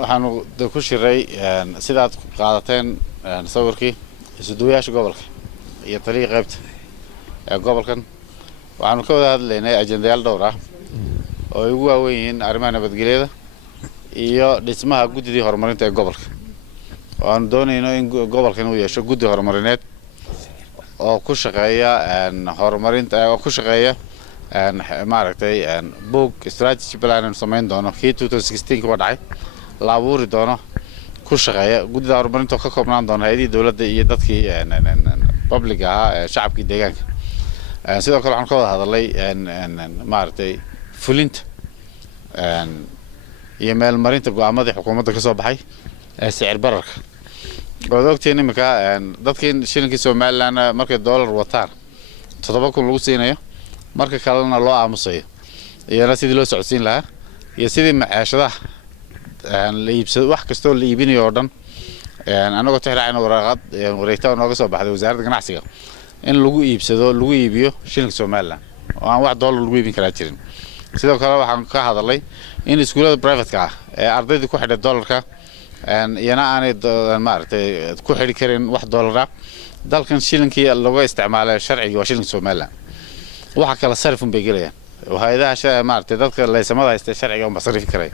waxaanu ku shiray sidaad qaadateen sawirkii isuduwayaasha gobolka iyo taliye qaybta gobolkan waxaanu ka wada hadlaynay ajendayaal dhowr ah oo ay ugu waaweyn yihiin arrimaha nabadgelyada iyo dhismaha guddidii horumarinta ee gobolka waanu doonayno in gobolkan uu yeesho guddi horumarineed oo ku shaqeeya horumarinta oo ku shaqeeya maaragtay book strategy plan samayn doono kii 2016 ka dhacay la abuuri doono ku shaqeeya guddida horumarinta ka koobnaan doona hay'adii dawladda iyo dadkii public ah shacabkii deegaanka sidoo kale waxaan ka wada hadalay maaragtay fulinta iyo meelmarinta go'aamadii xukuumadda ka soo baxay sicir bararka oo ogtiin imika dadkii shilinkii Soomaaliland markay dollar wataan 7,000 lagu siinayo marka kalena loo aamusayo iyana sidii loo socodsiin lahaa iyo sidii macaashada la iibsado wax kastoo la iibinayo oo dhan anagoo tixraacayna waraqad wareegta nooga soo baxday wasaaradda ganacsiga in lagu iibiyo shilinka Soomaaliland oo aan wax dollar lagu iibin karaa jirin sidoo kale waxaan ka hadalay in iskuulada private-ka ah ee ardayda ku xidhay dollarka iyana aanay maaragtay ku xidhi karin wax dollar ah dalkan shilinkii lagu isticmaalay sharciga waa shilinka Soomaaliland waxa kala sarifun bay galayaan hay'adaha maaragtay dadka laysamada haysta sharciga uma sarif karay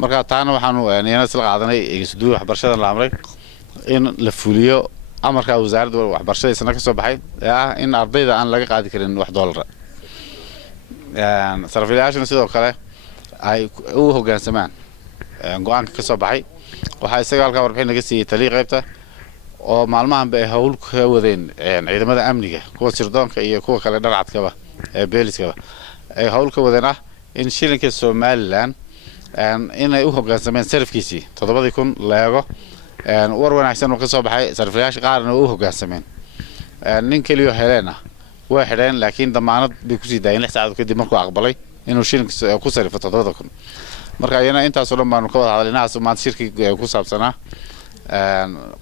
marka taana waxaanu iyana isla qaadanay isuduwa waxbarashada la amray in la fuliyo amarka wasaaradda waxbarashada isna ka soo baxay in ardayda aan laga qaadi karin wax dollar sarfilayaashana sidoo kale ay u hoggaansamaan go'aanka ka soo baxay waxa isaga halka warbixin laga siiyay taliye qaybta oo maalmahan bay hawl ka wadeen ciidamada amniga kuwa sirdoonka iyo kuwa kale dharcadkaba ee beeliskaba ay hawl ka wadeen in shilinka Soomaaliland inay u hoggaansameen sarifkiisii 7,000 leego war wanaagsan oo ka soo baxay sarfilayaasha qaarna u hoggaansameen nin kaliya heleena way xidheen laakiin damaanad bay ku sii daayeen 6 saacadood kadib markuu aqbalay inuu shilinka ku sarifo 7,000 marka ayana intaas oo dhan baanu ka wada hadalnaas maanta shirkiga ku saabsanaa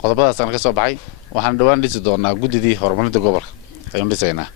qodobadaas aan ka soo baxay waxaan dhawaan dhisi doonaa guddidii horumarinta gobolka ayaan dhisaynaa